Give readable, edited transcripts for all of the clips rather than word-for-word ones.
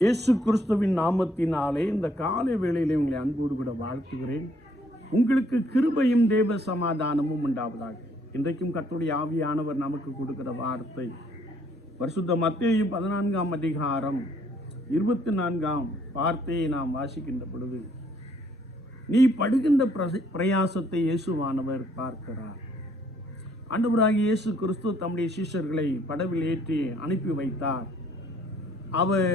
இயேசு கிறிஸ்துவின் நாமத்தினாலே இந்த காலை வேளையிலே உங்களை அன்போடு கூட வாழ்த்துகிறேன். உங்களுக்கு கிருபையும் தேவ சமாதானமும் உண்டாவதாக. இன்றைக்கும் கர்த்தருடைய ஆவியானவர் நமக்கு கொடுக்கிற வார்த்தை பரிசுத்த மத்தேயு 14ஆம் அதிகாரம் 24ஆம் வார்த்தையை நாம் வாசிக்கின்ற பொழுது, நீ படுகின்ற பிரயாசத்தை இயேசுவானவர் பார்க்கிறார். ஆண்டவராகிய இயேசு கிறிஸ்து தம்முடைய சீஷர்களை படவில் ஏற்றி அனுப்பி வைத்தார். அவர்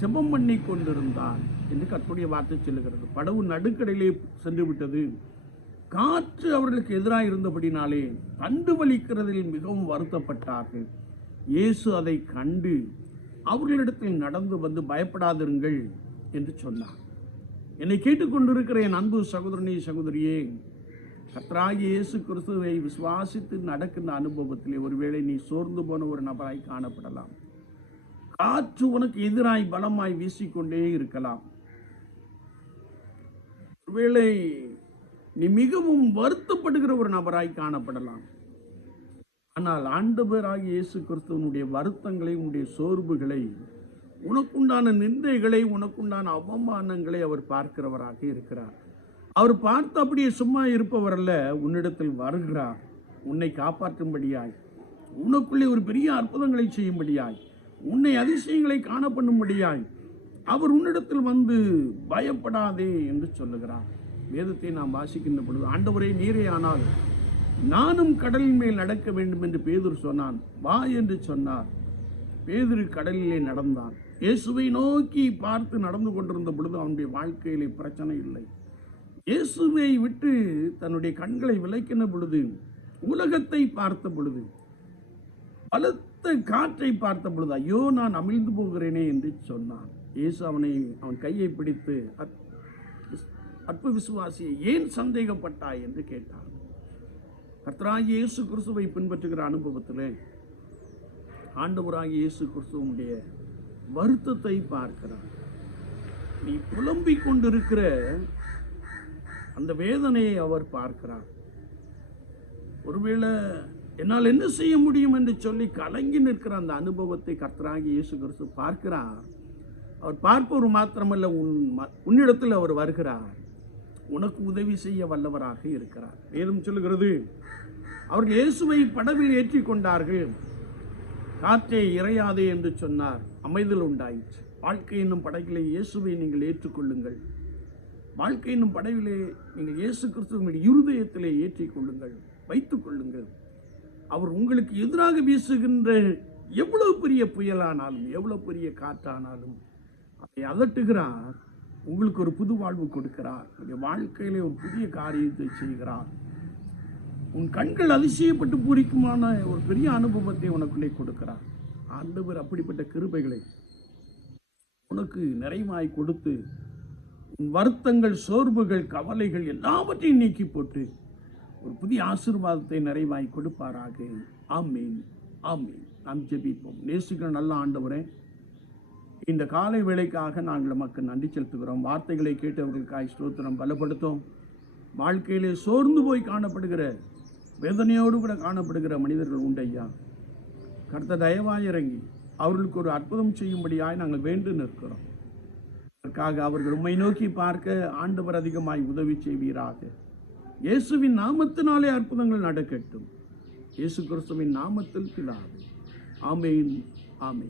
ஜெபம் பண்ணி கொண்டிருந்தார் என்று கர்த்தருடைய வார்த்தை சொல்லுகிறது. படவு நடுக்கடலிலே சென்று விட்டது. காற்று அவர்களுக்கு எதிராக இருந்தபடினாலே தண்டு வலிக்கிறதில் மிகவும் வருத்தப்பட்டார்கள். இயேசு அதை கண்டு அவர்களிடத்தில் நடந்து வந்து, பயப்படாதிருங்கள் என்று சொன்னார். என்னை கேட்டுக்கொண்டிருக்கிற என் அன்பு சகோதரனே, சகோதரியே, கர்த்தராகிய இயேசு கிறிஸ்துவை விசுவாசித்து நடக்கின்ற அனுபவத்திலே ஒருவேளை நீ சோர்ந்து போன ஒரு நபராய் காணப்படலாம். காற்று உனக்கு எதிராய் பலமாய் வீசிக்கொண்டே இருக்கலாம். ஒருவேளை நீ மிகவும் வருத்தப்படுகிற ஒரு நபராய் காணப்படலாம். ஆனால் ஆண்டவராகிய இயேசு கிறிஸ்துவனுடைய வருத்தங்களை, உன்னுடைய சோர்வுகளை, உனக்குண்டான நிந்தைகளை, உனக்குண்டான அவமானங்களை அவர் பார்க்கிறவராக இருக்கிறார். அவர் பார்த்து அப்படியே சும்மா இருப்பவர் அல்ல, உன்னிடத்தில் வருகிறார். உன்னை காப்பாற்றும்படியாய், உனக்குள்ளே ஒரு பெரிய அற்புதங்களை செய்யும்படியாய், உன்னை அதிசயங்களை காண பண்ணும்படியாய் அவர் உன்னிடத்தில் வந்து, பயப்படாதே என்று சொல்லுகிறார். வேதத்தை நாம் வாசிக்கின்ற பொழுது, ஆண்டவரே நீரே ஆனால் நானும் கடலின் மேல் நடக்க வேண்டும் என்று பேதுரு சொன்னான். வா என்று சொன்னார். பேதுரு கடலிலே நடந்தான். இயேசுவை நோக்கி பார்த்து நடந்து கொண்டிருந்த பொழுது அவனுடைய வாழ்க்கையிலே பிரச்சனை இல்லை. இயேசுவை விட்டு தன்னுடைய கண்களை விலக்கின பொழுது, உலகத்தை பார்த்த பொழுது, பலத்த காற்றை பார்த்த பொழுது, ஐயோ நான் அமிழ்ந்து போகிறேனே என்று சொன்னான். இயேசு அவன் கையை பிடித்து, அற்ப விசுவாசியை ஏன் சந்தேகப்பட்டாய் என்று கேட்டார். கர்த்தராகிய இயேசு கிறிஸ்துவை பின்பற்றுகிற அனுபவத்திலே ஆண்டவராகிய இயேசு கிறிஸ்துவனுடைய வருத்தத்தை பார்க்கிறார். நீ புலம்பிக் கொண்டிருக்கிற அந்த வேதனையை அவர் பார்க்கிறார். ஒருவேளை என்னால் என்ன செய்ய முடியும் என்று சொல்லி கலங்கி நிற்கிற அந்த அனுபவத்தை கர்த்தராகிய இயேசு கிறிஸ்து பார்க்கிறார். அவர் பார்ப்பவர் மாத்திரமல்ல, உன்னிடத்தில் அவர் வருகிறார். உனக்கு உதவி செய்ய வல்லவராக இருக்கிறார். வேதம் சொல்லுகிறது, அவர்கள் இயேசுவை படவில் ஏற்றி கொண்டார்கள். காற்றே இறையாதே என்று சொன்னார். அமைதல் உண்டாயிற்று. வாழ்க்கை என்னும் படகிலே இயேசுவை நீங்கள் ஏற்றுக்கொள்ளுங்கள். வாழ்க்கை என்னும் படவிலே நீங்கள் இயேசு கிறிஸ்துவின் இருதயத்திலே ஏற்றிக் கொள்ளுங்கள், வைத்துக் கொள்ளுங்கள். அவர் உங்களுக்கு எதிராக வீசுகின்ற எவ்வளவு பெரிய புயலானாலும், எவ்வளவு பெரிய காற்றானாலும் அதை அதட்டுகிறார். உங்களுக்கு ஒரு புது வாழ்வு கொடுக்கிறார். உங்களுடைய வாழ்க்கையிலே ஒரு புதிய காரியத்தை செய்கிறார். உன் கண்கள் அதிசயப்பட்டு பூரிக்குமான ஒரு பெரிய அனுபவத்தை உனக்குள்ளே கொடுக்கிறார். ஆண்டவர் அப்படிப்பட்ட கிருபைகளை உனக்கு நிறைவாய் கொடுத்து, உன் வருத்தங்கள், சோர்வுகள், கவலைகள் எல்லாவற்றையும் நீக்கி போட்டு ஒரு புதிய ஆசீர்வாதத்தை நிறைவாய் கொடுப்பாராக. ஆமீன், ஆமீன். நாம் ஜெபிப்போம். நேசிக்கிற நல்ல ஆண்டவரே, இந்த காலை வேளைக்காக நாங்கள் நமக்கு நன்றி செலுத்துகிறோம். வார்த்தைகளை கேட்டவர்களுக்காய் ஸ்தோத்திரம். பலப்படுத்தும். வாழ்க்கையிலே சோர்ந்து போய் காணப்படுகிற, வேதனையோடு கூட காணப்படுகிற மனிதர்கள் உண்டையா, கர்த்தர் தயவாய் இறங்கி அவர்களுக்கு ஒரு அற்புதம் செய்யும்படியாய் நாங்கள் வேண்டு நிற்கிறோம். அதற்காக அவர்கள் உம்மை நோக்கி பார்க்க ஆண்டவர் அதிகமாய் உதவி செய்வீராக. இயேசுவின் நாமத்தினாலே அற்புதங்கள் நடக்கட்டும். இயேசு கிறிஸ்துவின் நாமத்தில் பிதாவே. ஆமேன், ஆமேன்.